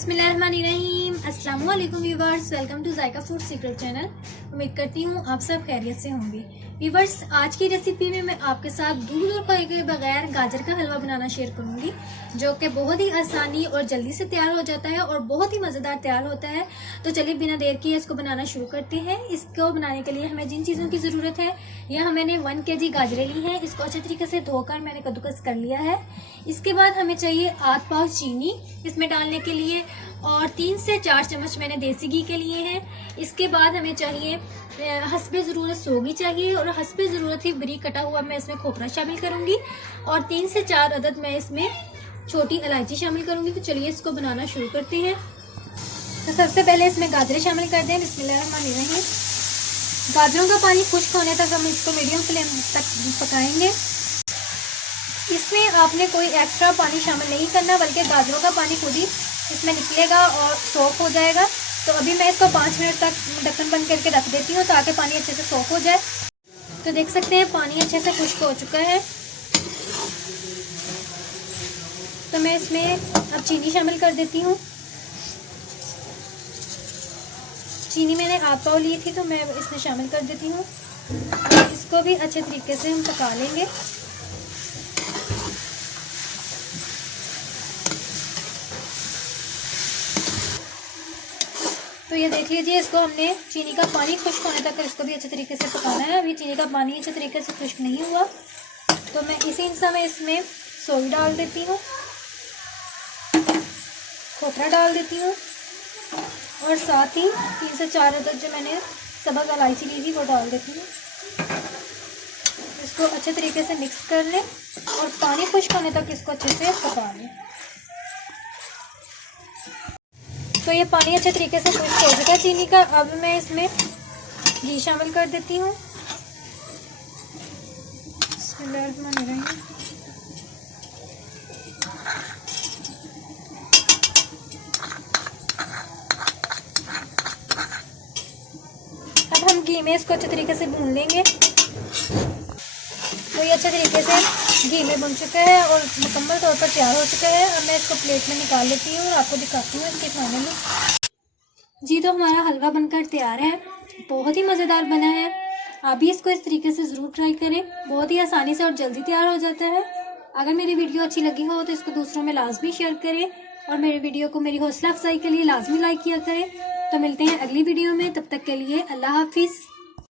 बिस्मिल्लाहिर्रहमानिर्रहीम। अस्सलाम वालेकुम viewers, welcome to Zaika food secret channel. उम्मीद करती हूँ आप सब खैरियत से होंगे। व्यूवर्स, आज की रेसिपी में मैं आपके साथ दूध और खोए के बगैर गाजर का हलवा बनाना शेयर करूंगी, जो कि बहुत ही आसानी और जल्दी से तैयार हो जाता है और बहुत ही मज़ेदार तैयार होता है। तो चलिए बिना देर किए इसको बनाना शुरू करते हैं। इसको बनाने के लिए हमें जिन चीज़ों की ज़रूरत है, यह मैंने 1 kg गाजरें ली हैं। इसको अच्छे तरीके से धोकर मैंने कद्दूकस कर लिया है। इसके बाद हमें चाहिए आध पाव चीनी इसमें डालने के लिए और 3 से 4 चम्मच मैंने देसी घी के लिए हैं। इसके बाद हमें चाहिए हस्बे ज़रूरत सोगी चाहिए और हस्बे ज़रूरत ही बारीक कटा हुआ मैं इसमें खोपरा शामिल करूंगी और 3 से 4 अदद मैं इसमें छोटी इलायची शामिल करूंगी। तो चलिए इसको बनाना शुरू करते हैं। तो सबसे पहले इसमें गाजरें शामिल कर दें। बिस्मिल्लाहिर्रहमानिर्रहीम। गाजरों का पानी खुश्क होने तक हम इसको मीडियम फ्लेम तक पकाएंगे। इसमें आपने कोई एक्स्ट्रा पानी शामिल नहीं करना, बल्कि गाजरों का पानी खुद ही इसमें निकलेगा और सोख हो जाएगा। तो अभी मैं इसको 5 मिनट तक ढक्कन बंद करके रख देती हूँ ताकि पानी अच्छे से सोख हो जाए। तो देख सकते हैं पानी अच्छे से खुश्क हो चुका है। तो मैं इसमें अब चीनी शामिल कर देती हूँ। चीनी मैंने आध पाव ली थी तो मैं इसमें शामिल कर देती हूँ। इसको भी अच्छे तरीके से हम पका लेंगे। तो ये देख लीजिए, इसको हमने चीनी का पानी खुश्क होने तक इसको भी अच्छे तरीके से पकाना है। अभी चीनी का पानी अच्छे तरीके से खुश्क नहीं हुआ, तो मैं इसी समय इसमें सोई डाल देती हूँ, खोपरा डाल देती हूँ और साथ ही 3 से 4 अदद जो मैंने सब्ज़ इलायची ली थी वो डाल देती हूँ। इसको अच्छे तरीके से मिक्स कर लें और पानी खुश्क होने तक इसको अच्छे से पका लें। तो ये पानी अच्छे तरीके से खुश्क हो चुका है चीनी का। अब मैं इसमें घी शामिल कर देती हूँ। बिस्मिल्लाहिर्रहमानिर्रहीम। अब हम घी में इसको अच्छे तरीके से भून लेंगे। तो ये अच्छे तरीके से घी में भुन चुका है और मुकम्मल तौर पर तैयार हो चुका है। अब मैं इसको प्लेट में निकाल लेती हूँ और आपको दिखाती हूँ इसके खाने में। जी, तो हमारा हलवा बनकर तैयार है। बहुत ही मज़ेदार बना है। आप भी इसको इस तरीके से ज़रूर ट्राई करें। बहुत ही आसानी से और जल्दी तैयार हो जाता है। अगर मेरी वीडियो अच्छी लगी हो तो इसको दूसरों में लाजमी शेयर करें और मेरी वीडियो को मेरी हौसला अफजाई के लिए लाजमी लाइक किया करें। तो मिलते हैं अगली वीडियो में, तब तक के लिए अल्लाह हाफिज़।